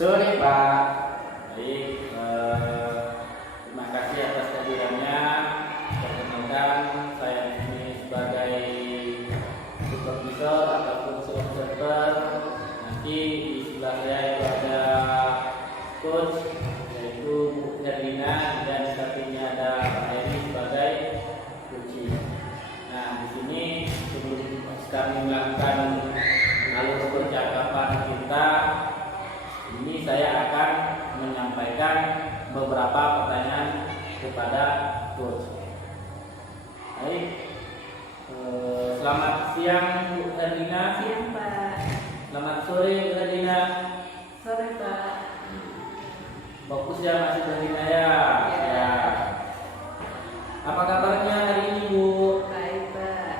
Sore Pak. Baik, terima kasih atas kehadirannya. Perkenalkan, saya ini sebagai supervisor ataupun observer. Nanti di sebelah saya itu ada coach, yaitu Bu Herlina, dan di sampingnya ada Pak Heri sebagai coaching. Nah, di sini sebelum kami melakukan alur percakapan kita, ini saya akan menyampaikan beberapa pertanyaan kepada coach. Baik, selamat siang Bu Herlina. Siang Pak. Selamat sore Bu Herlina. Sore Pak. Fokus ya Mas Bu Herlina ya. Ya. Apa kabarnya hari ini Bu? Baik Pak.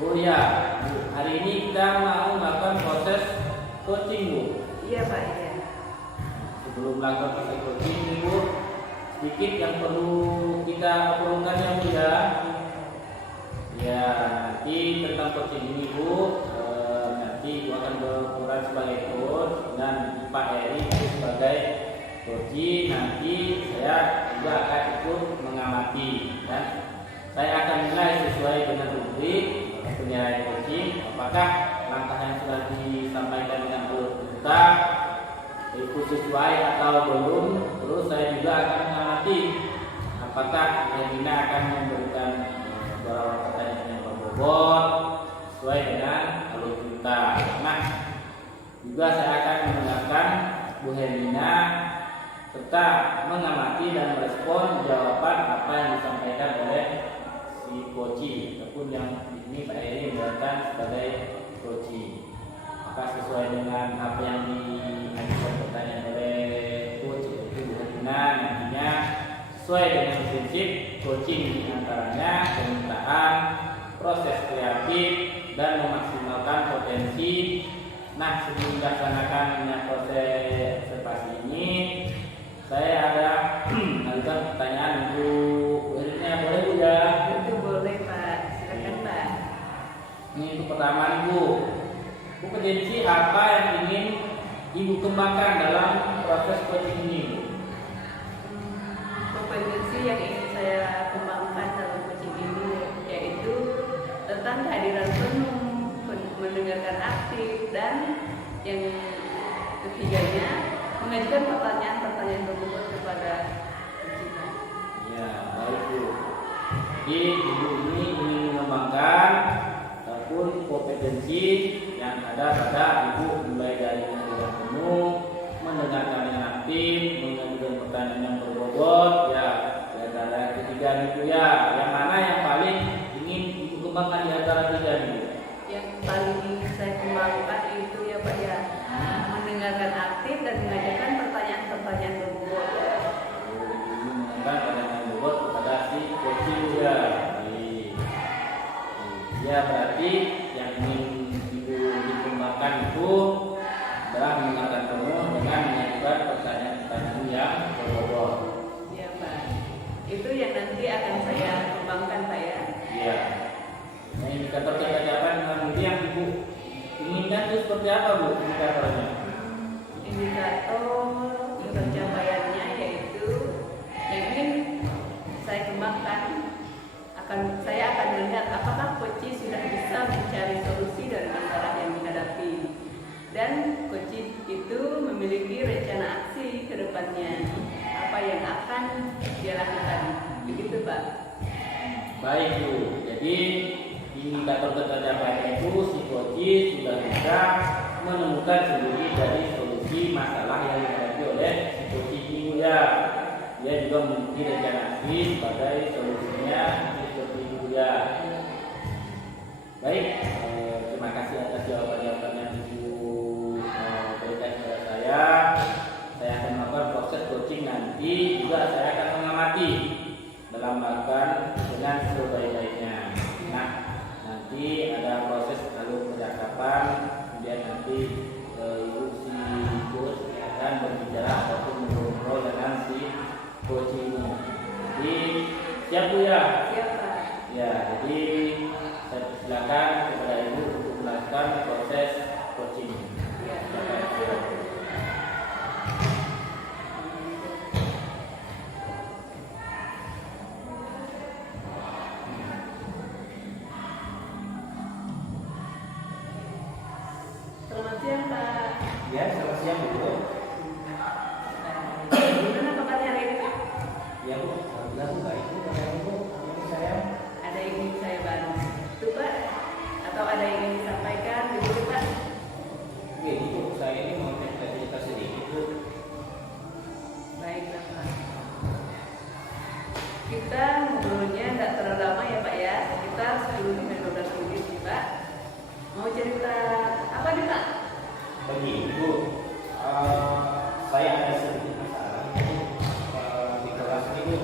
Oh ya, Bu, hari ini kita mau melakukan proses coaching Bu. Iya Pak, iya. Sebelum melakukan proses coaching ini Bu, sedikit yang perlu kita perlukan ya Bu ya. Ya, nanti tentang coaching ini Bu, nanti Bu akan berperan sebagai coach dan Pak Heri sebagai coaching. Nanti saya juga akan ikut mengamati dan saya akan nilai sesuai dengan rubrik penilaian coaching, apakah langkah yang sudah disampaikan dengan kita itu sesuai atau belum. Terus saya juga akan mengamati apakah Herlina akan memberikan beberapa pertanyaan yang berbobot sesuai dengan alur kita. Nah, juga saya akan mendengarkan Bu Herlina serta mengamati dan merespon jawaban apa yang disampaikan oleh si coaching ataupun yang ini Pak Heri membuatkan sebagai coaching. Maka sesuai dengan apa yang diajukan pertanyaan oleh coach yaitu Bu Herlina, nantinya sesuai dengan prinsip coaching diantaranya pemetaan, proses kreatif dan memaksimalkan potensi. Nah, sebelum dilaksanakannya proses observasi ini, saya ada mengajukan pertanyaan untuk Bu Herlina, boleh Bu ya? Itu boleh Pak. Silakan Pak. Ini untuk pertama Bu, kompetensi apa yang ingin Ibu kembangkan dalam proses coaching ini Bu? Kompetensi yang ingin saya kembangkan dalam coaching ini yaitu tentang kehadiran penuh, mendengarkan aktif, dan yang ketiganya mengajukan pertanyaan-pertanyaan berbobot kepada kita. Ya, baik Bu. Jadi Ibu ini ingin mengembangkan ataupun kompetensi yang ada pada Ibu, mulai dari kehadiran penuh, mendengarkan yang aktif, mengajukan pertanyaan yang berbobot, ya. Dan ada ketiga itu ya. Yang mana yang paling ingin Ibu kembangkan di antara tiga ini? Yang paling ingin saya kembangkan itu ya Pak ya, mendengarkan aktif dan mengajukan pertanyaan-pertanyaan berbobot. Mendengarkan pertanyaan yang berbobot kepada si coaching ya. Ya, berarti yang ingin Ibu dikembangkan itu adalah mendengarkan penuh dengan mengajukan pertanyaan-pertanyaan yang berbobot. Ya Pak, itu yang nanti akan saya kembangkan Pak ya. Iya. Nah, indikator kecakapan nanti yang Ibu inginkan itu seperti apa Bu indikatornya? Indikator pencapaiannya yaitu yang ingin saya kembangkan, saya akan melihat apakah coaching sudah bisa mencari solusi dari masalah yang dihadapi, dan coaching itu memiliki rencana aksi ke depannya, apa yang akan dia lakukan. Begitu Pak. Baik Bu, jadi indikator tercapainya itu si coaching sudah bisa menemukan sendiri dari solusi masalah yang dihadapi oleh si coaching ini ya. Dia juga memiliki rencana aksi sebagai solusinya seperti itu ya. Baik, terima kasih atas jawaban-jawaban yang Ibu berikan kepada saya. Saya akan melakukan proses coaching nanti, juga saya akan mengamati dalam melakukan dengan sebaik-baiknya. Nah, nanti ada proses alur percakapan, kemudian nanti Ibu si coach akan berbicara ataupun ngobrol dengan si coach ini. Jadi siap Bu ya? Siap Pak. Ya, jadi saya persilakan kepada Ibu untuk dilakukan proses coaching. Ya, terima kasih waktu. Selamat siang Pak. Ya, selamat siang Bu. Gimana kabarnya hari ini Pak? Ya Bu, alhamdulillah Bu, baik Bu, kabarnya Bu. Ini saya. Ada yang ingin saya bantu Pak? Atau ada yang ingin disampaikan begitu Pak? Begini Bu, saya ini mau cerita sedikit Bu. Baiklah Pak. Kita ngobrolnya tidak terlalu lama ya Pak ya, sekitar 10-12 menit nih Pak. Mau cerita apa nih Pak? Begini Bu, saya ada sedikit masalah di kelas ini Bu,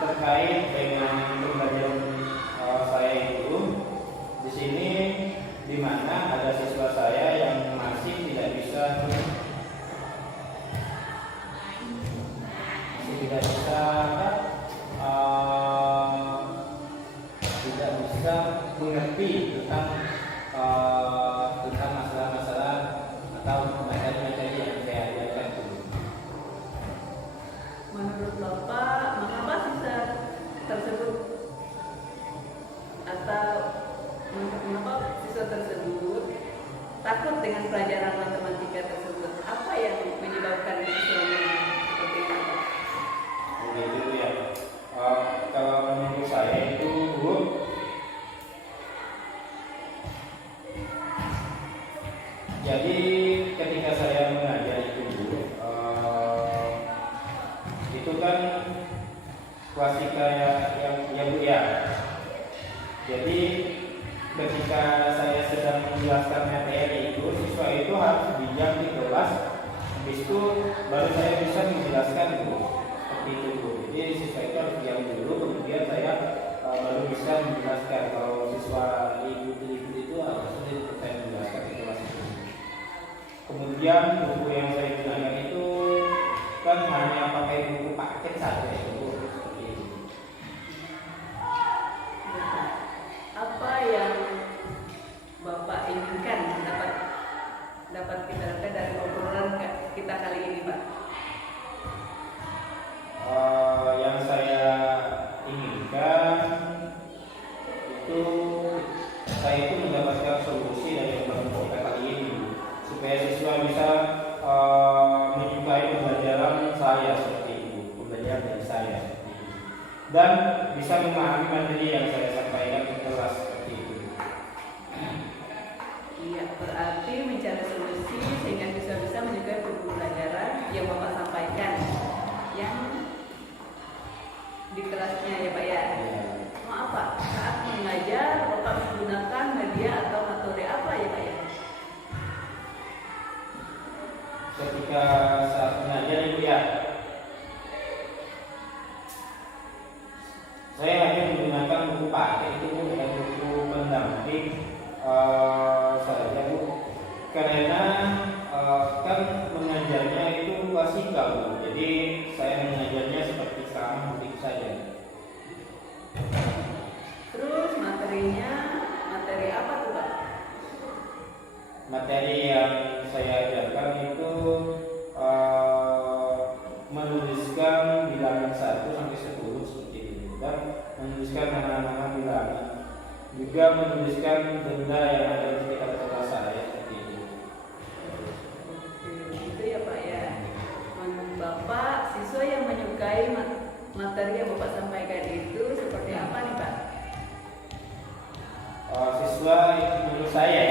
terkait dengan pembelajaran saya itu. Di sini di mana ada siswa saya yang masih tidak bisa mengerti tentang masalah-masalah atau materi-materi yang saya ajarkan dulu. Menurut Bapak, mengapa siswa tersebut atau mengapa siswa tersebut takut dengan pelajaran matematika tersebut? Apa yang menyebabkan siswanya seperti itu Pak? Begitu ya. Kalau menurut saya itu Bu, jadi ketika saya mengajar itu Bu, itu kan klasika yang Bu ya. Jadi ketika saya sedang menjelaskan materi itu, siswa itu harus diam di kelas, habis itu baru saya bisa menjelaskan Bu. Seperti itu Bu. Jadi siswa itu harus diam dulu, kemudian saya baru bisa menjelaskan. Kalau siswa ikut itu harus saya menjelaskan di kelas itu. Kemudian buku yang saya gunakan itu kan hanya pakai buku paket saja ya Bu. Seperti itu. Apa yang Bapak inginkan dapat kita dapat dari obrolan kita kali ini Pak? Yang saya inginkan itu saya itu mendapatkan solusi dari obrolan kita kali ini supaya siswa bisa menyukai pembelajaran saya seperti itu, pembelajaran dari saya seperti itu, dan bisa memahami materi yang saya sampaikan di kelas seperti itu. Iya, berarti mencari solusi sehingga bisa menyukai pembelajaran yang Bapak sampaikan yang di kelasnya ya Pak ya. Maaf Pak, saat mengajar Bapak menggunakan media atau metode apa ya Pak ya? Ketika saat mengajar itu ya, saya hanya menggunakan buku paket itu bukan buku pendamping saja Bu, karena kan mengajarnya itu klasikal Bu, jadi saya mengajarnya seperti ceramah begitu saja. Terus materinya, materi apa tuh Pak? Materi yang saya ajarkan itu menuliskan bilangan 1 sampai 10 seperti itu, dan menuliskan nama-nama bilangan, juga menuliskan benda yang ada di sekitar kelas saya seperti itu. Itu ya Pak ya. Menurut Bapak, siswa yang menyukai materi yang Bapak sampaikan itu seperti apa nih Pak? Siswa menurut saya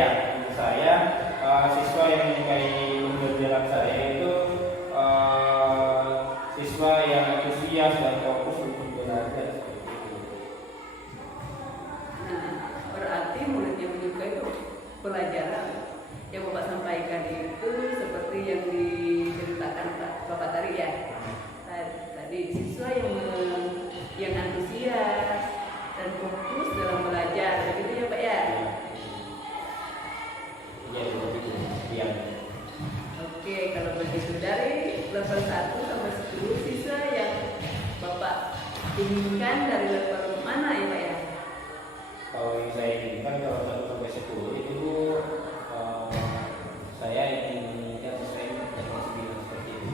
siswa yang menyukai pembelajaran saya itu siswa yang antusias dan fokus untuk belajar seperti itu. Nah, berarti muridnya menyukai pelajaran yang Bapak sampaikan itu seperti yang diceritakan Bapak tadi ya. Tadi siswa yang antusias dan fokus dalam belajar, begitu ya Pak ya. Iya begitu. Iya. Oke, kalau begitu dari level 1 sampai 10 siswa yang Bapak inginkan dari level mana ya Pak ya? Kalau yang saya inginkan kalau 1 sampai ke-10 itu Bu, saya ingin menikah sesuai dengan 9 seperti itu.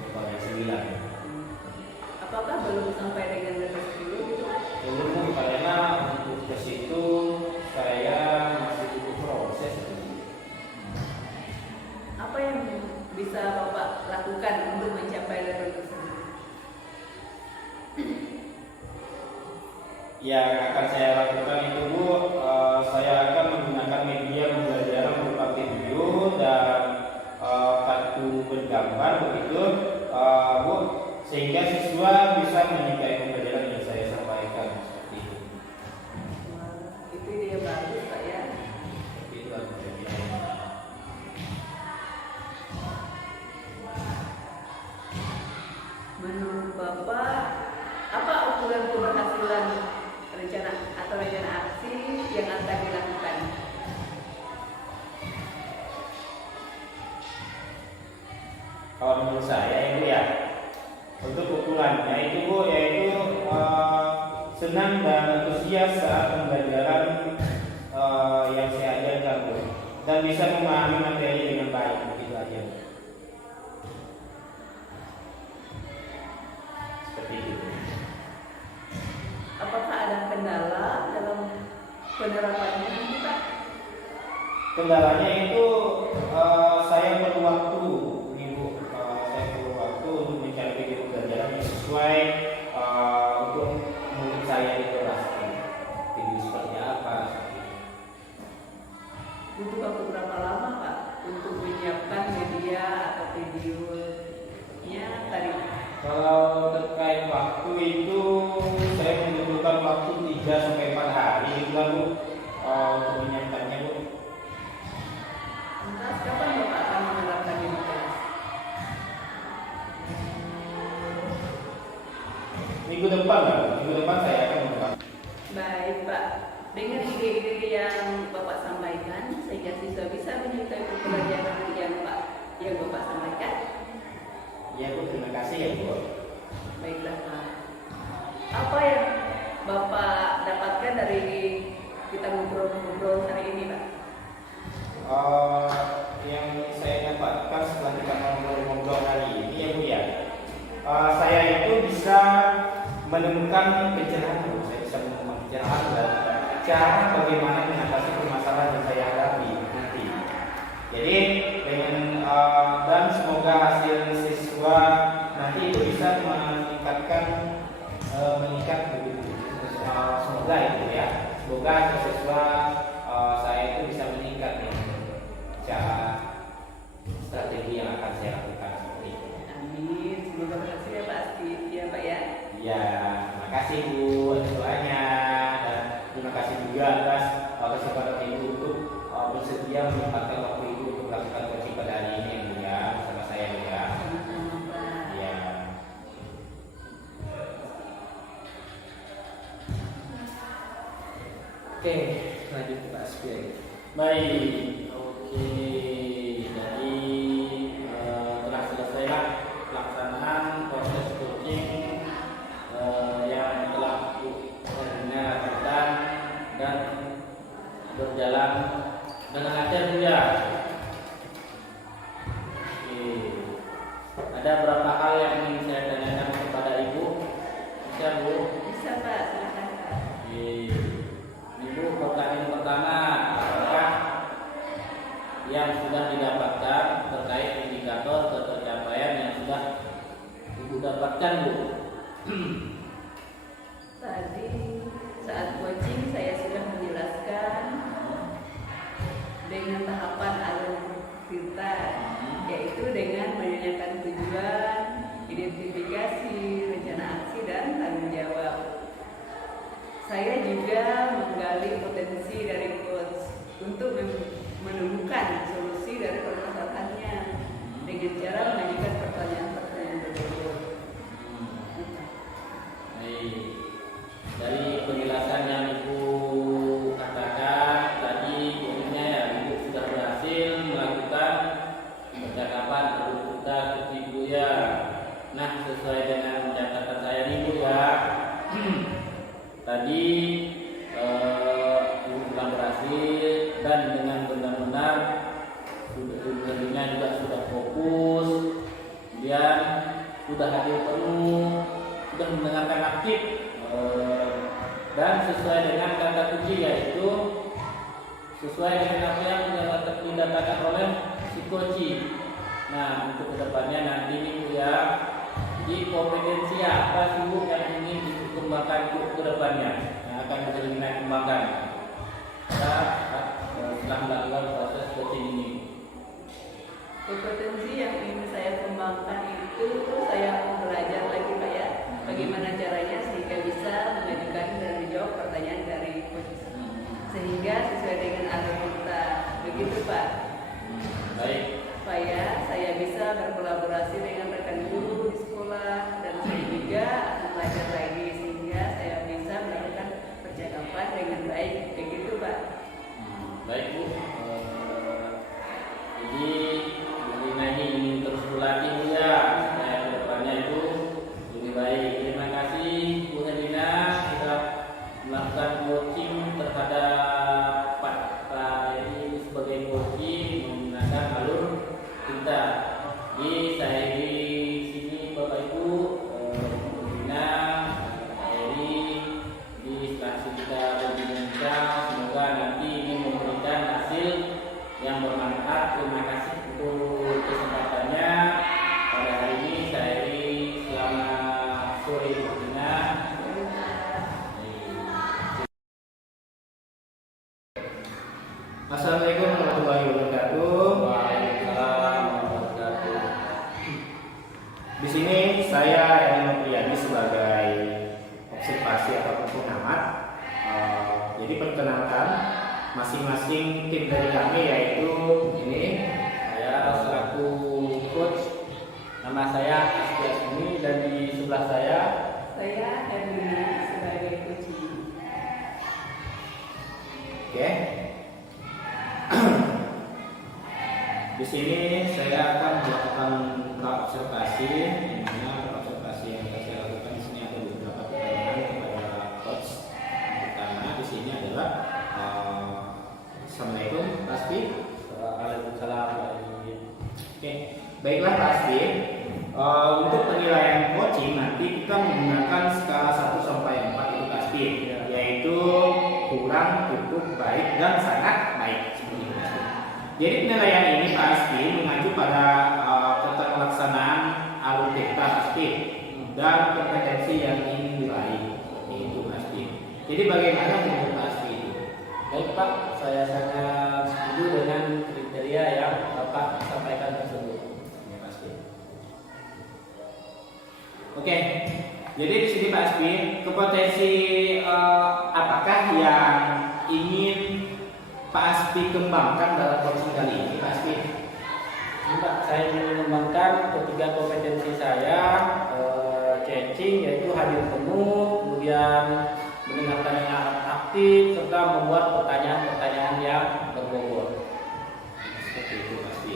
Bapaknya 9. Apakah belum sampai dengan level 10 gitu Pak? Belum Bu, karena untuk ke situ saya masih butuh proses. Apa yang bisa Bapak lakukan untuk mencapai level tersebut? Yang akan saya lakukan itu Bu, saya akan menggunakan media pembelajaran berupa video dan kartu bergambar begitu Bu, sehingga siswa bisa menyukai pembelajaran yang saya sampaikan seperti itu. Itu ide bagus Pak ya. Seperti itu aja. Menurut Bapak, apa ukuran keberhasilan rencana atau rencana aksi yang akan dilakukan? Kalau menurut saya itu ya, untuk ukurannya itu Bu, yaitu senang dan antusias saat pembelajaran yang saya ajarkan Bu, dan bisa memahami materi dengan baik, begitu aja. Seperti itu. Apakah ada kendala dalam penerapannya nanti Pak? Kendalanya itu saya perlu waktu, Ibu. Saya perlu waktu untuk mencari video pembelajaran yang sesuai untuk murid saya itu pasti. Video seperti apa? Butuh waktu berapa lama Pak untuk menyiapkan media atau videonya tadi? Kalau terkait waktu itu saya membutuhkan waktu 3 sampai 4 hari itu Bu, untuk menyiapkannya Bu. Lantas kapan Bapak akan menerapkan ini kelas? Minggu depan lah, minggu depan saya akan menerapkan. Baik Pak, dengan ide-ide yang Bapak sampaikan sehingga siswa bisa menyukai pembelajaran yang Bapak sampaikan. Ya Bu, terima kasih ya Bu. Baiklah Pak. Apa yang Bapak dapatkan dari kita ngobrol-ngobrol hari ini Pak? Yang saya dapatkan setelah kita ngobrol-ngobrol hari ini ya Bu ya, saya itu bisa menemukan pencerahan Bu. Saya bisa menemukan pencerahan dan cara bagaimana mengatasi permasalahan yang saya hadapi nanti. Jadi dengan dan semoga hasil siswa nanti itu bisa meningkat begitu. Semoga itu ya, semoga hasil siswa saya itu bisa meningkat ya, cara strategi yang akan saya lakukan seperti itu. Amin, semoga berhasil ya Pak ya Pak ya. Ya, terima kasih Bu atas doanya, dan terima kasih juga atas kesempatan Ibu untuk bersedia menyempatkan waktu Ibu untuk melakukan coaching pada hari ini Bu ya, bersama saya Bu ya. Sama-sama Pak. Ya. Oke, lanjut ke Pak Asbir. Baik, oke. Jadi telah selesailah pelaksanaan proses coaching yang telah Ibu lakukan dan berjalan dengan lancar Bu ya. Oke. Ada beberapa hal yang ingin saya tanyakan kepada Ibu. Bisa Bu? Bisa Pak, silakan Pak. Oke. Ibu, pertanyaan pertama, apakah yang sudah didapatkan terkait indikator ketercapaian yang sudah Ibu dapatkan Bu? Tadi saat coaching saya sudah menjelaskan dengan tahapan alur kita, yaitu dengan menanyakan tujuan, identifikasi, rencana aksi, dan tanggung jawab. Saya juga menggali potensi dari coach untuk menemukan solusi dari permasalahannya dengan cara mengajukan pertanyaan-pertanyaan berikut. Baik. Dari penjelasan yang Ibu katakan tadi, intinya ya Ibu sudah berhasil melakukan percakapan alur kita seperti Ibu ya. Nah, sesuai dengan catatan saya nih Bu ya. Tadi Ibu telah berhasil mendengarkan aktif dan sesuai dengan kata kunci, yaitu sesuai dengan apa yang didatakan oleh si coach. Nah, untuk kedepannya nanti nih Bu ya, di kompetensi apa sih Bu yang ingin dikembangkan Bu kedepannya yang akan kita kembangkan setelah melakukan proses coaching ini? Kompetensi yang ingin saya kembangkan itu saya belajar lagi Pak ya, bagaimana caranya sehingga bisa mengajukan dan menjawab pertanyaan dari coach sehingga sesuai dengan alur kita, begitu Pak. Baik. Supaya saya bisa berkolaborasi dengan rekan guru di sekolah dan saya juga akan belajar lagi sehingga saya bisa melakukan percakapan dengan baik, begitu Pak. Baik Bu. Jadi Lina ini ingin terus berlatih Bu ya, supaya kedepannya itu lebih baik. Terima kasih Bu Herlina sudah melakukan coaching terhadap Pak ini sebagai coaching menggunakan alur kita. Jadi saya di sini Bapak Ibu Herlina, Pak Eri di instansi kita berbincang, semoga nanti ini memberikan hasil yang bermanfaat. Terima kasih untuk kesempatannya pada hari ini. Saya Eri, selamat sore Bu Herlina. Assalamualaikum warahmatullahi wabarakatuh. Waalaikumsalam warahmatullahi wabarakatuh. Di sini saya Eri Nopriadi sebagai observasi ataupun pengamat. Jadi perkenalkan masing-masing tim dari kami, yaitu ini Saya selaku coach, nama saya Asfi Asmi, dan di sebelah saya Saya Herlina sebagai coach. Oke. Di sini saya akan melakukan observasi, di mana observasi yang akan saya lakukan di sini ada beberapa pertanyaan kepada coach. Yang pertama di sini adalah Assalamualaikum Pak Asfi. Waalaikumsalam. Oke, baiklah Pak Asfi. Untuk penilaian coaching nanti kita menggunakan skala 1 sampai 4 itu Pak Asfi, yaitu kurang, cukup, baik, dan sangat baik. Seperti itu, Pak Asfi. Jadi penilaian ini Pak Asfi mengacu pada keterlaksanaan alur data Pak Asfi dan kompetensi yang ingin diraih. Seperti itu Pak Asfi. Jadi bagaimana menurut Pak Asfi itu? Baik Pak, saya sangat setuju dengan kriteria yang Bapak sampaikan tersebut. Ya, Pak Asfi. Oke, jadi di sini Pak Asfi, kompetensi apakah yang ingin Pak Asfi kembangkan dalam coaching kali ini, Pak Asfi? Ini Pak, saya ingin mengembangkan ketiga kompetensi saya, coaching, yaitu hadir penuh, kemudian mendengarkan yang aktif, serta membuat pertanyaan-pertanyaan yang berbobot. Seperti itu Pak Asfi.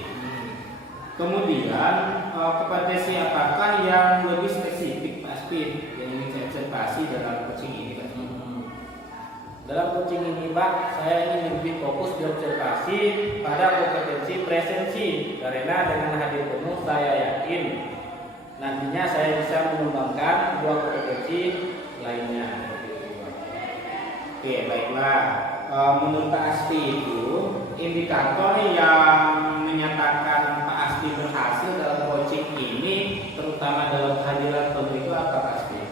Kemudian kompetensi apakah yang lebih spesifik Pak Asfi yang ingin saya observasi dalam coaching ini, Pak Asfi? Dalam coaching ini Pak, saya ingin lebih fokus di observasi pada kompetensi presensi, karena dengan hadir penuh saya yakin nantinya saya bisa mengembangkan dua kompetensi lainnya. Oke, baiklah. Menurut Pak Asfi itu indikator yang menyatakan Pak Asfi berhasil dalam coaching ini, terutama dalam kehadiran penuh itu apa Pak Asfi?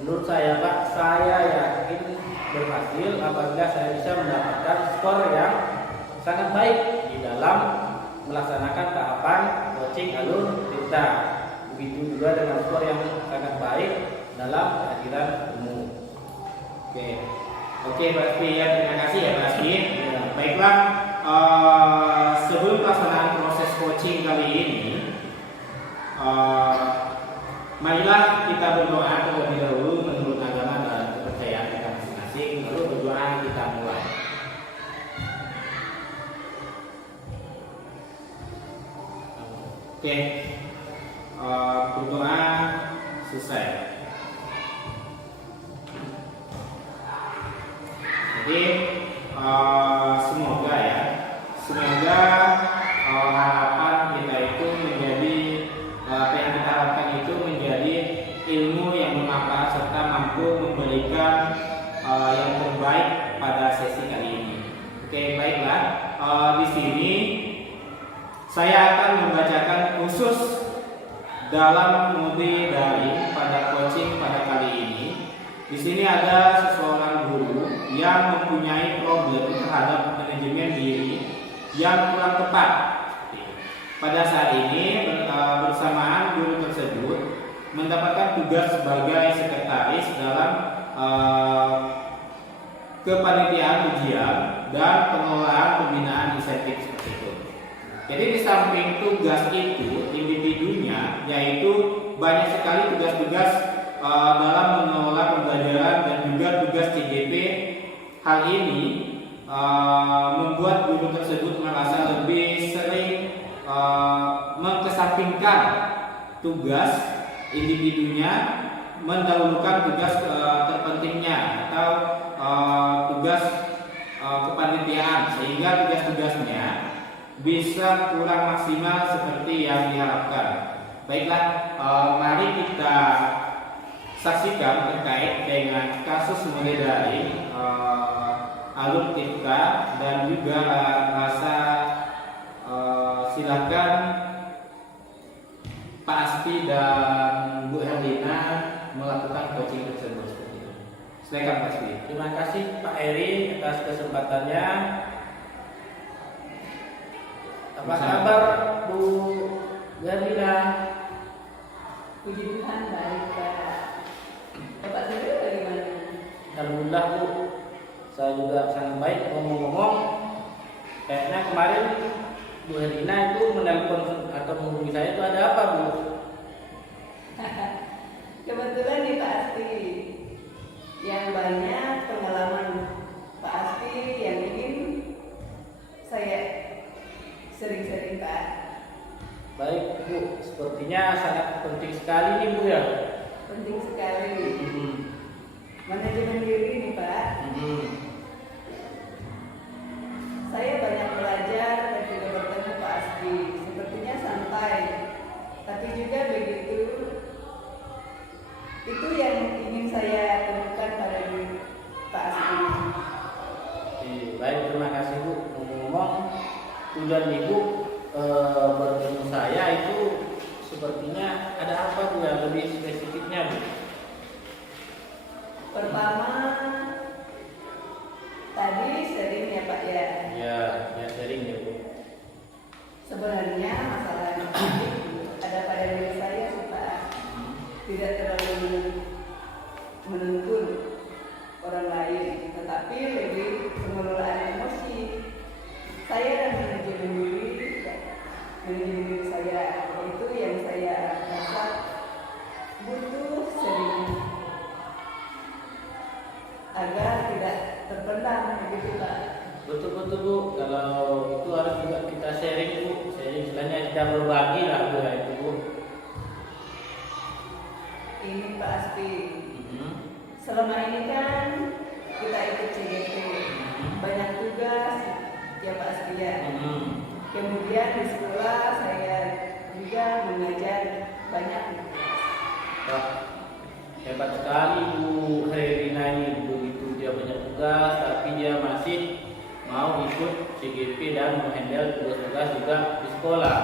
Menurut saya Pak, saya yakin berhasil apabila saya bisa mendapatkan skor yang sangat baik di dalam melaksanakan tahapan coaching alur data. Begitu juga dengan skor yang sangat baik dalam kehadiran penuh. Oke Pak Asfi, ya terima kasih ya Pak Asfi. Ya. Baiklah, sebelum pelaksanaan proses coaching kali ini, marilah kita berdoa terlebih dahulu menurut agama dan kepercayaan kita masing-masing. Lalu berdoa kita mulai. Oke, berdoa selesai. Jadi semoga harapan kita itu menjadi apa yang kita harapkan itu menjadi ilmu yang bermanfaat sini saya akan membacakan khusus dalam mode daring pada coaching pada kali ini. Di sini ada seseorang guru yang mempunyai problem terhadap manajemen diri yang kurang tepat. Pada saat ini bersamaan guru tersebut mendapatkan tugas sebagai sekretaris dalam kepanitiaan ujian dan pengelolaan pembinaan insentif seperti itu. Jadi di samping tugas itu individunya, yaitu banyak sekali tugas-tugas dalam mengelola pembelajaran dan juga tugas CGP. Hal ini membuat guru tersebut merasa lebih sering mengesampingkan tugas individunya, mendahulukan tugas terpentingnya atau tugas kepanitiaan, sehingga tugas-tugasnya bisa kurang maksimal seperti yang diharapkan. Baiklah, mari kita saksikan terkait dengan kasus mode daring Alur Tifka dan juga rasa silakan Pak Asti dan Bu Herlina melakukan coaching tersebut. Silakan Pak Asti. Terima kasih Pak Eri atas kesempatannya. Apa kabar Bu Herlina? Puji Tuhan baik Pak. Bapak sendiri bagaimana? Alhamdulillah Bu, saya juga sangat baik. Ngomong-ngomong, kayaknya kemarin Bu Herlina itu menelpon atau menghubungi saya itu ada apa Bu? Kebetulan nih Pak Asti, yang banyak pengalaman Pak Asti yang ingin saya sering-sering Pak. Baik Bu, sepertinya sangat penting sekali nih Bu ya. Penting sekali. Manajemen diri nih Pak. Saya banyak belajar dan juga bertemu Pak Asti. Sepertinya santai, tapi juga begitu. Itu yang ingin saya temukan pada diri Pak Asti. Baik, terima kasih Bu. Ngomong-ngomong, tujuan Ibu bertemu saya itu sepertinya ada apa Bu yang lebih spesifiknya Bu? Pertama, tadi sering ya Pak ya. Ya sering ya Bu. Sebenarnya masalah ada pada diri saya sih Pak. Tidak terlalu menuntun orang lain, tetapi lebih pengelolaan emosi. Saya dan manajemen diri saya, itu yang saya rasa butuh sering agar tidak terpendam begitu Pak. Betul-betul Bu, kalau itu harus juga kita sharing Bu. Sharing istilahnya kita berbagi lah Bu ya itu Bu. Ini Pak Asti. Selama ini kan kita ikut CGP, banyak tugas ya Pak Asti ya. Kemudian di sekolah saya juga mengajar banyak. Wah, hebat sekali Bu Herlina ini. Begitu dia banyak tugas, tapi dia masih mau ikut CGP dan menghandle tugas-tugas juga di sekolah.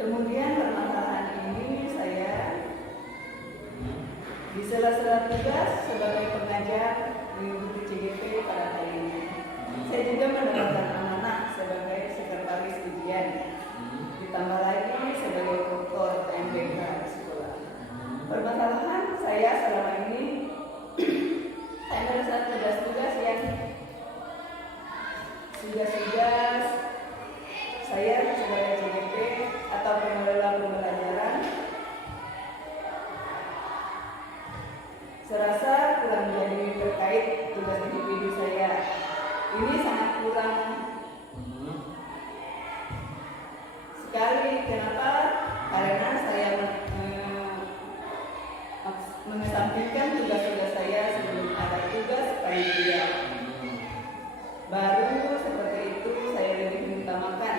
Kemudian permasalahan ini saya di sela-sela tugas sebagai pengajar mengikuti CGP pada kali ini. Saya juga mendapatkan amanah sebagai sekretaris ujian, ditambah lagi sebagai tutor MBK di sekolah. Permasalahan saya selama ini saya merasa tugas-tugas yang tugas-tugas saya sebagai CGP atau pengelola pembelajaran serasa kurang jadi terkait tugas individu saya. Ini sangat kurang sekali. Kenapa? Karena saya mengesampingkan tugas-tugas saya sebelum ada tugas panitia. Baru seperti itu saya lebih mengutamakan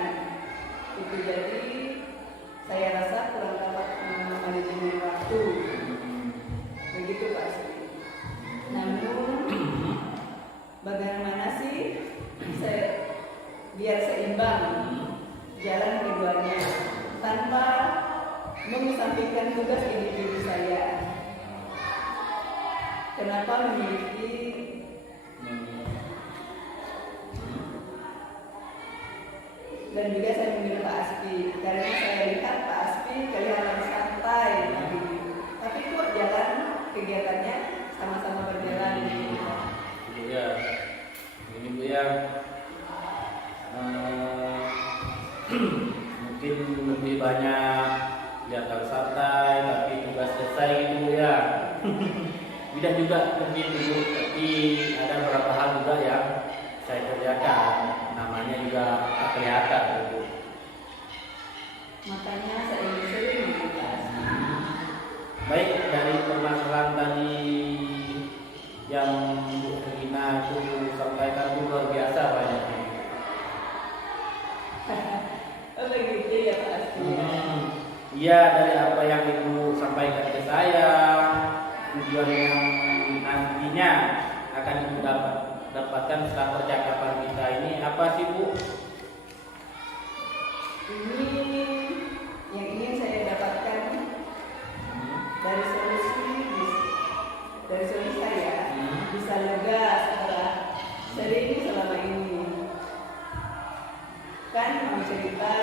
itu, jadi saya rasa kurang dapat manajemen waktu. Begitu Pak Asti. Namun bagaimana sih kenapa memiliki dan juga saya memilih Pak Aspi karena saya lihat Pak Aspi kelihatan santai tapi kok jalan kegiatannya sama-sama berjalan gitu. Bu ya, ini Bu ya, mungkin lebih banyak kelihatan santai tapi tugas selesai gitu Bu ya. Tidak juga begitu Bu, tapi ada beberapa hal juga yang saya kerjakan, namanya juga tak kelihatan Bu. Makanya saya ingin sering membahas. Baik, dari permasalahan tadi yang Bu Rina itu sampaikan itu luar biasa banyaknya. Oh begitu ya Pak Aspi. Iya, dari apa yang Ibu sampaikan ke saya, tujuan yang nantinya akan Ibu dapatkan setelah percakapan kita ini apa sih Bu? Ini yang ingin saya dapatkan dari solusi saya bisa lega setelah sering selama ini. Kan mau cerita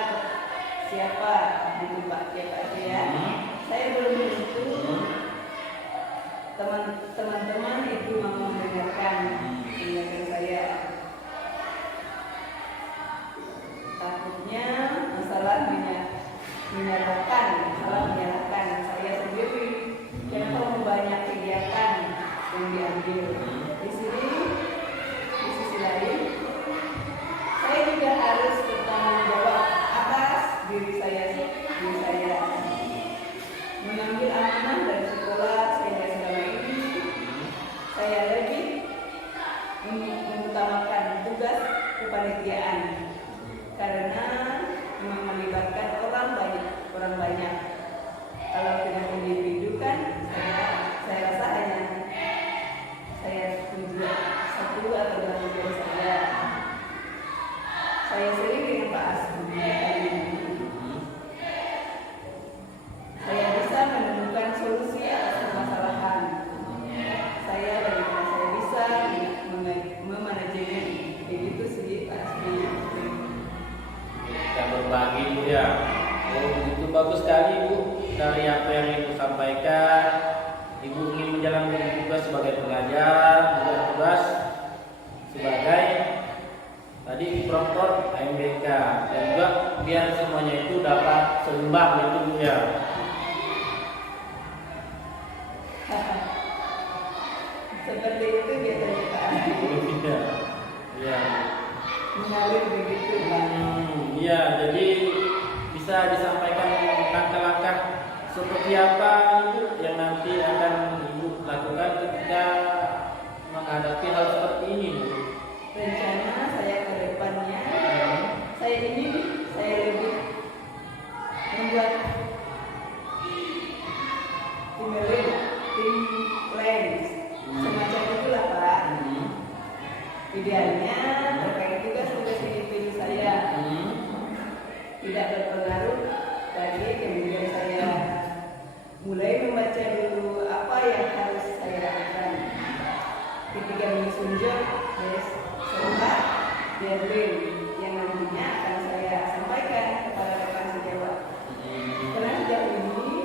siapa gitu Pak siapa ya? Saya belum tentu teman-teman itu mau mendengarkan saya. Takutnya masalah menyalahkan saya sendiri karena terlalu banyak kegiatan yang diambil di sini. Di sisi lain saya juga harus bertanggung jawab atas diri saya mengambil amanah dari sekolah sehingga selama ini saya lebih mengutamakan tugas kepanitiaan karena memang melibatkan orang banyak. Kalau dengan individu kan saya rasa hanya saya tujuh satu atau dua tujuan saja. Saya sering dengan Pak Asmi kali ini. Saya bisa menemukan solusi atas permasalahan. Saya bagaimana saya bisa memanajemen begitu sih Pak Asmi. Kita berbagi Bu ya. Oh, itu bagus sekali Bu. Dari apa yang Ibu sampaikan, Ibu ingin menjalankan tugas sebagai pengajar, juga tugas sebagai tadi promotor AMBK, dan juga biar semuanya itu dapat seimbang itu Bu ya. Seperti itu biasanya Pak Asmi. Iya. Mengalir begitu Pak. Iya, jadi bisa disampaikan langkah-langkah seperti apa Ibu yang nanti akan Ibu lakukan ketika menghadapi hal seperti ini Bu. Rencana saya ke depannya, saya lebih membuat tim plans semacam itulah Pak. Idealnya terkait juga tugas individu saya tidak berpengaruh bagi kemudian saya mulai membaca dulu apa yang harus saya lakukan ketika menyusun job serta deadline yang nantinya akan saya sampaikan kepada rekan sejawat. Karena sejauh ini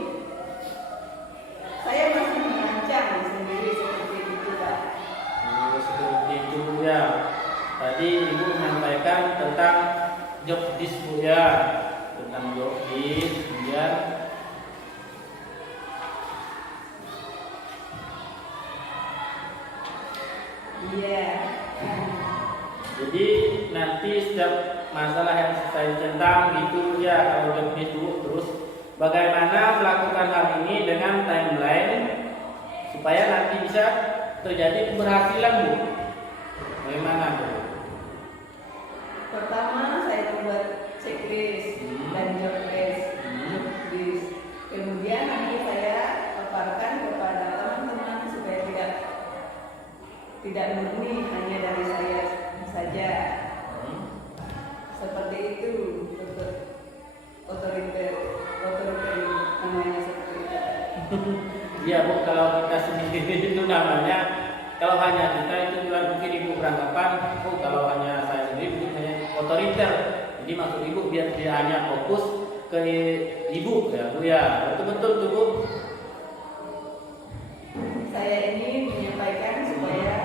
saya masih merancang sendiri seperti itu Pak. Seperti itu ya. Tadi Ibu menyampaikan tentang job disk Bu ya, tentang job disk kemudian Iya. jadi nanti setiap masalah yang saya centang gitu ya, kalau job disk dulu, terus bagaimana melakukan hal ini dengan timeline supaya nanti bisa terjadi keberhasilan Bu. Bagaimana Bu? Pertama saya membuat checklist dan job list. Kemudian nanti saya paparkan kepada teman-teman supaya tidak murni hanya dari saya saja. Seperti itu otoriter namanya seperti itu. Iya Bu, kalau kita sendiri itu namanya kalau hanya kita itu bilang mungkin ibu beranggapan, oh kalau hanya saya sendiri mungkin hanya otoriter. Jadi maksud ibu biar dia hanya fokus ke ibu ya bu ya, betul-betul tuh bu. Saya ini menyampaikan supaya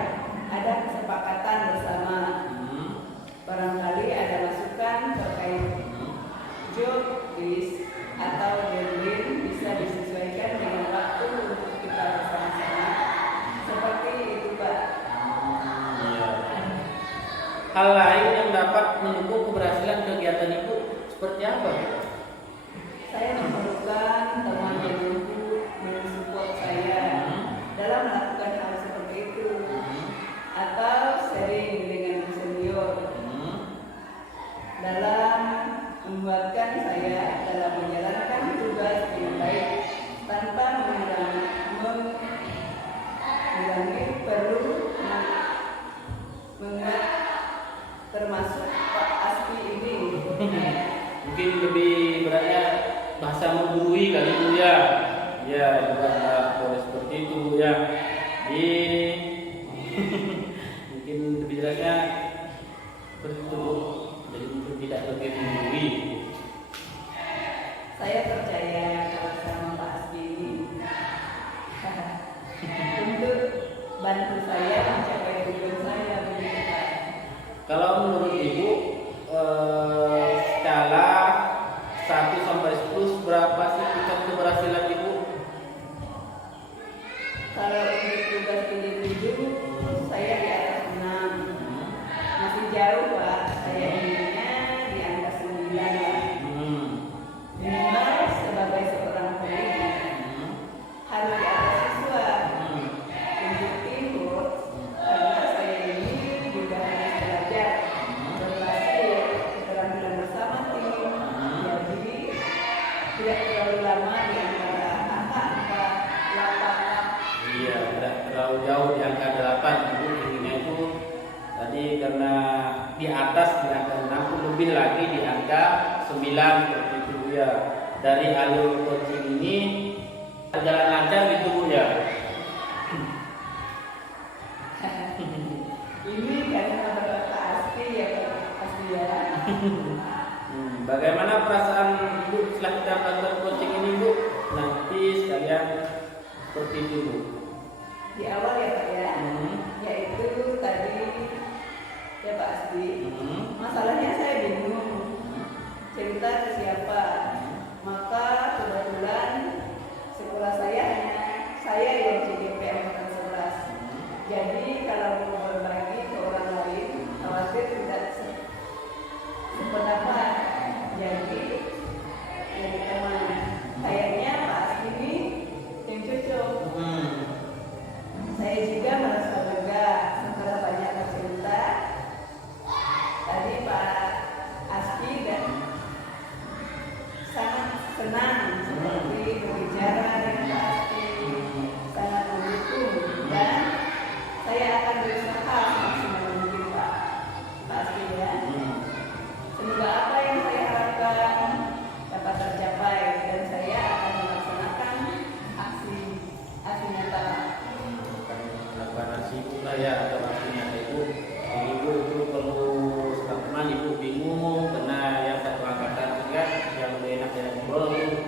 ada kesepakatan bersama. Barangkali ada masukan terkait job list atau deadline bisa disesuaikan dengan waktu untuk kita bersama-sama. Seperti itu Pak. Iya. Hal lain yang dapat mendukung keberhasilan kegiatan ibu seperti apa? Saya memerlukan teman yang mampu mensupport saya dalam melakukan hal seperti itu, atau sharing dengan senior dalam membuatkan saya dalam menjalankan tugas yang baik tanpa mengurangi perlu mengat termasuk Pak Aspi ini. Mungkin lebih beratnya bahasa menggurui kali bu ya. Ya juga boleh seperti itu bu ya. Di mungkin lebih jelasnya seperti itu bu. Jadi mungkin tidak lebih menggurui. Saya percaya kalau sama Pak Aspi ini untuk bantu saya mencapai tujuan saya begitu Pak. Kalau menurut ibu skala 1 sampai 10 berapa sih tingkat keberhasilan ibu? Kalau untuk tugas individu saya di atas 6. Masih jauh Pak. Saya inginnya di angka 9 Pak. Minimal sebagai seorang pendidik harus di atas siswa. Untuk teamwork, karena saya ini juga harus belajar berhasil keterampilan bersama tim. Jadi tidak terlalu lama di antara angka 8. Iya, tidak terlalu jauh di angka 8 ibu inginnya itu tadi karena di atas di angka 6 pun lebih lagi di angka 9 seperti itu Bu, ya. Dari alur coaching ini berjalan lancar gitu Bu ya. Ini karena berkata asli ya Pak Asli ya. Bagaimana perasaan ibu setelah kita melakukan coaching ini Bu? Nanti sekalian seperti itu Bu. Di awal ya Pak ya, yaitu tadi ya Pak Asli, masalahnya saya bingung cerita ke siapa. Maka kebetulan sekolah saya hanya saya yang CGP angkatan 11. Jadi kalau mau berbagi ke orang lain, khawatir tidak sependapat. Jadi teman kayaknya Pak Asli ini yang cocok. Saya juga merasa lega setelah banyak cerita. Tadi Pak Asli dan sangat senang seperti berbicara dengan Pak Asli, sangat mendukung, dan saya akan berusaha maksimal mungkin Pak Asli ya. Semoga apa yang saya harapkan dapat tercapai dan saya akan melaksanakan aksi nyata. Melakukan aksi pula ya atau aksi nyata itu ibu itu perlu teman ibu bingung karena yang satu angkatan juga yang lebih enak ya ngobrol itu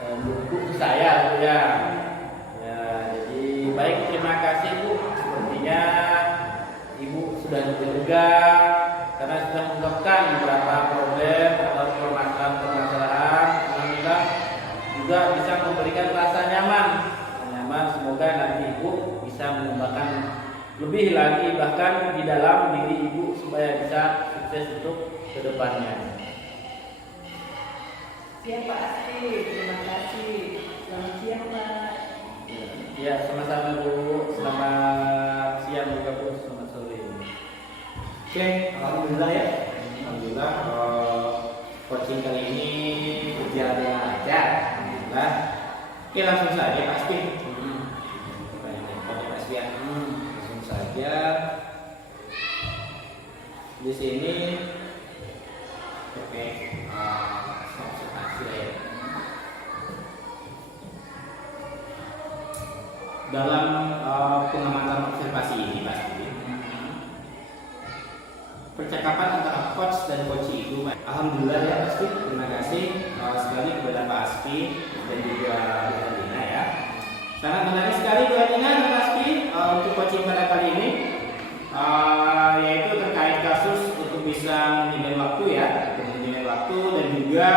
menurutku itu saya Bu ya. Ya jadi baik, terima kasih Bu, sepertinya ibu sudah lebih lega karena sudah mengungkapkan beberapa problem atau permasalahan. Alhamdulillah juga bisa memberikan rasa nyaman. Semoga nanti ibu bisa mengembangkan lebih lagi bahkan di dalam diri ibu supaya bisa sukses untuk kedepannya. Siap Pak Asli, terima kasih. Selamat siang Pak. Ya sama-sama Bu, selamat siang juga Bu, selamat sore. Oke, alhamdulillah ya. Alhamdulillah coaching kali ini berjalan dengan lancar. Alhamdulillah. Oke, langsung saja pasti. Langsung saja. Di sini observasi ya. dalam pengamatan observasi ini pasti percakapan antara coach dan coach itu, alhamdulillah ya pasti terima kasih sekali kepada Pak Asfi dan juga Bu Adina ya. Sangat menarik sekali Bu Adina dan Pak Asfi untuk coaching pada kali ini, yaitu terkait kasus untuk bisa manajemen waktu ya, manajemen waktu, dan juga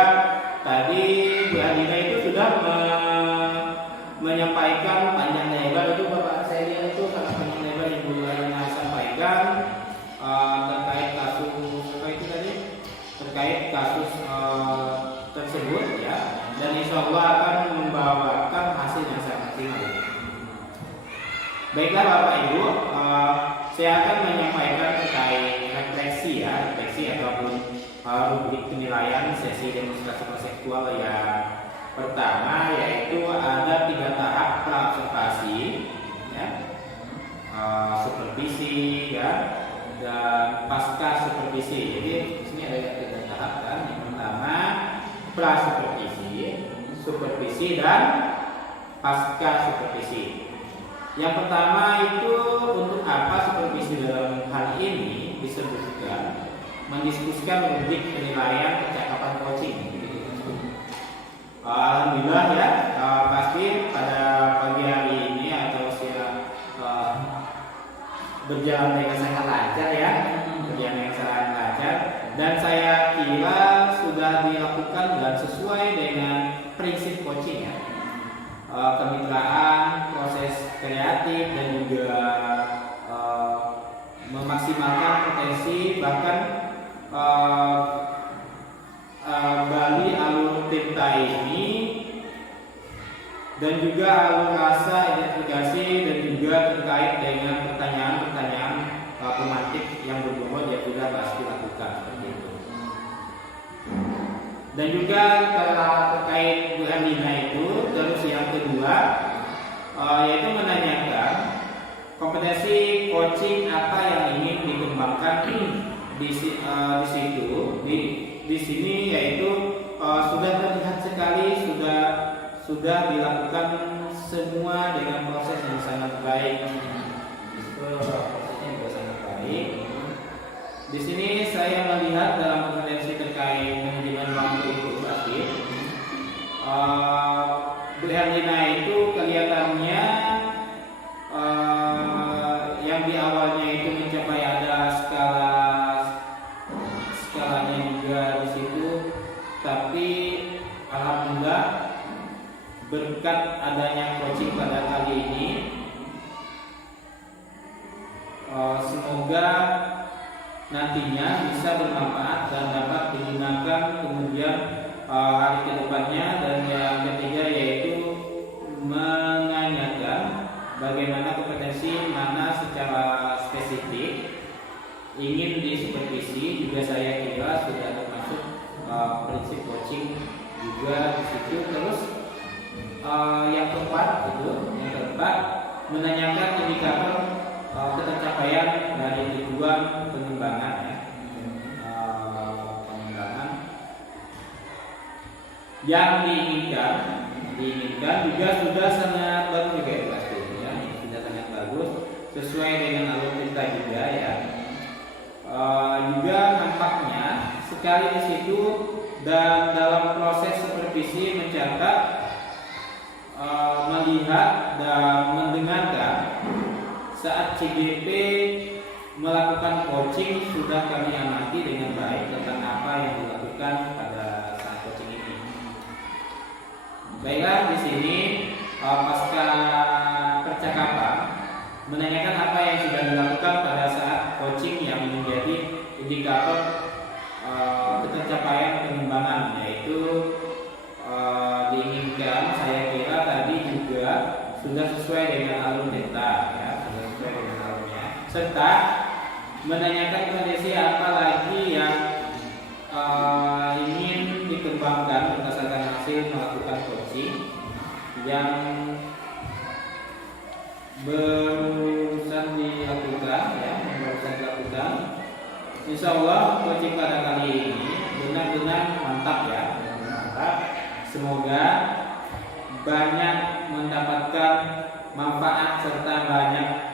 tadi Bu Adina itu sudah menyampaikan panjang lebar itu Bapak saya lihat itu sangat panjang lebar yang Bu Adina sampaikan terkait kasus apa itu tadi, terkait kasus tersebut ya, dan insya Allah akan membawakan hasil yang sangat maksimal. Baiklah Bapak Ibu, saya akan menyampaikan terkait refleksi ya, refleksi ataupun rubrik penilaian sesi demonstrasi konseptual yang pertama, yaitu ada 3 tahap praobservasi ya, supervisi ya, dan pasca supervisi. Jadi di sini ada 3 tahap kan. Yang pertama pra-supervisi, supervisi, dan pasca supervisi. Yang pertama itu untuk apa supervisi dalam hal ini disebutkan mendiskusikan rubrik penilaian percakapan coaching. Alhamdulillah ya, pasti pada pagi hari ini atau siang berjalan dengan sangat lancar ya, berjalan dengan sangat lancar, dan saya kira sudah dilakukan dan sesuai dengan prinsip coaching ya, kemitraan, proses kreatif, dan juga memaksimalkan potensi, bahkan Bali alur Tirta ini, dan juga alur rasa identifikasi, dan juga terkait dengan pertanyaan-pertanyaan pemantik yang berbobot yang sudah pasti lakukan seperti itu. Dan juga terkait Bu Erlina itu, terus yang kedua yaitu menanyakan kompetensi coaching apa yang ingin dikembangkan di sini, yaitu sudah terlihat sekali sudah dilakukan semua dengan proses yang sangat baik. Prosesnya juga sangat baik. Di sini saya melihat dalam kompetensi terkait manajemen waktu itu pasti Bu Herlina itu kelihatannya yang di awalnya itu mencapai ada skalanya juga di situ, tapi alhamdulillah berkat adanya coaching pada kali ini, semoga nantinya bisa bermanfaat dan dapat digunakan kemudian hari kedepannya. Dan yang ketiga yaitu menanyakan bagaimana kompetensi mana secara spesifik ingin disupervisi, juga saya kira sudah termasuk prinsip coaching juga di situ. Terus yang keempat menanyakan indikator ketercapaian dari tujuan pengembangan ya, pengembangan yang diinginkan juga sudah sangat bagus juga ya pastinya, sudah sangat bagus sesuai dengan alur kita juga ya. Juga nampaknya sekali di situ, dan dalam proses supervisi mencatat, melihat dan mendengarkan saat CGP melakukan coaching, sudah kami amati dengan baik tentang apa yang dilakukan pada saat coaching ini. Baiklah, di sini pasca percakapan menanyakan apa yang sudah dilakukan pada saat coaching yang menjadi indikator ketercapaian pengembangan, yaitu diinginkan, saya kira tadi juga sudah sesuai dengan alur data ya, sudah sesuai dengan alurnya, serta menanyakan kondisi apa lagi yang ingin dikembangkan berdasarkan hasil melakukan coaching yang barusan dilakukan ya, Insya Allah coaching pada kali ini benar-benar mantap ya, mantap. Semoga banyak mendapatkan manfaat serta banyak